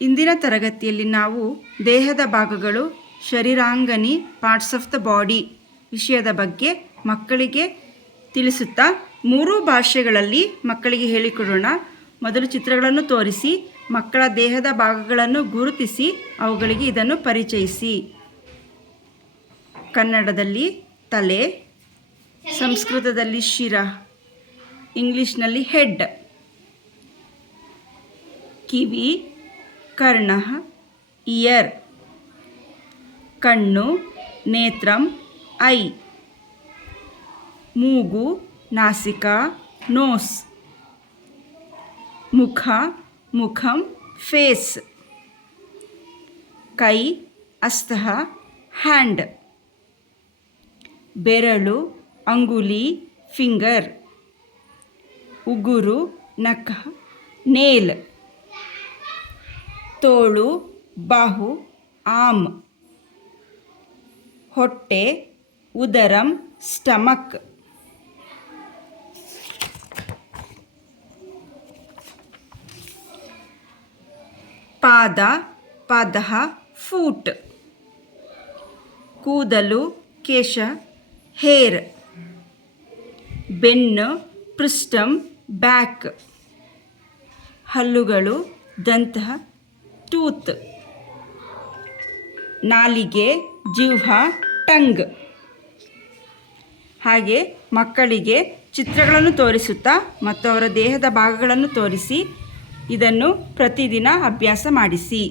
ಇಂದಿನ ತರಗತಿಯಲ್ಲಿ ನಾವು ದೇಹದ ಭಾಗಗಳು, ಶರೀರಾಂಗನಿ, ಪಾರ್ಟ್ಸ್ ಆಫ್ ದ ಬಾಡಿ ವಿಷಯದ ಬಗ್ಗೆ ಮಕ್ಕಳಿಗೆ ತಿಳಿಸುತ್ತಾ 3 ಭಾಷೆಗಳಲ್ಲಿ ಮಕ್ಕಳಿಗೆ ಹೇಳಿಕೊಡೋಣ. ಮೊದಲು ಚಿತ್ರಗಳನ್ನು ತೋರಿಸಿ ಮಕ್ಕಳ ದೇಹದ ಭಾಗಗಳನ್ನು ಗುರುತಿಸಿ ಅವುಗಳಿಗೆ ಇದನ್ನು ಪರಿಚಯಿಸಿ. ಕನ್ನಡದಲ್ಲಿ ತಲೆ, ಸಂಸ್ಕೃತದಲ್ಲಿ ಶಿರ, ಇಂಗ್ಲಿಷ್ನಲ್ಲಿ ಹೆಡ್. ಕಿವಿ, ಕರ್ಣ, ಇಯರ್. ಕಣ್ಣು, ನೇತ್ರಂ, ಐ. ಮೂಗು, ನಾಸಿಕ, ನೋಸ್. ಮುಖ, ಮುಖಂ, ಫೇಸ್. ಕೈ, ಹಸ್ತಃ, ಹ್ಯಾಂಡ್. ಬೆರಳು, ಅಂಗುಲಿ, ಫಿಂಗರ್. ಉಗುರು, ನಖ, ನೇಲ್. ತೋಳು, ಬಾಹು, ಆರ್ಮ್. ಹೊಟ್ಟೆ, ಉದರಂ, ಸ್ಟಮಕ್. ಪಾದ, ಪಾದಃ, ಫೂಟ್. ಕೂದಲು, ಕೇಶ, ಹೇರ್. ಬೆನ್ನು, ಪೃಷ್ಠಂ, ಬ್ಯಾಕ್. ಹಲ್ಲುಗಳು, ದಂತಃ, ಟೂತ್. ನಾಲಿಗೆ, ಜಿಹ್ವ, ಟಂಗ್. ಹಾಗೆ ಮಕ್ಕಳಿಗೆ ಚಿತ್ರಗಳನ್ನು ತೋರಿಸುತ್ತಾ ಮತ್ತು ಅವರ ದೇಹದ ಭಾಗಗಳನ್ನು ತೋರಿಸಿ ಇದನ್ನು ಪ್ರತಿದಿನ ಅಭ್ಯಾಸ ಮಾಡಿಸಿ.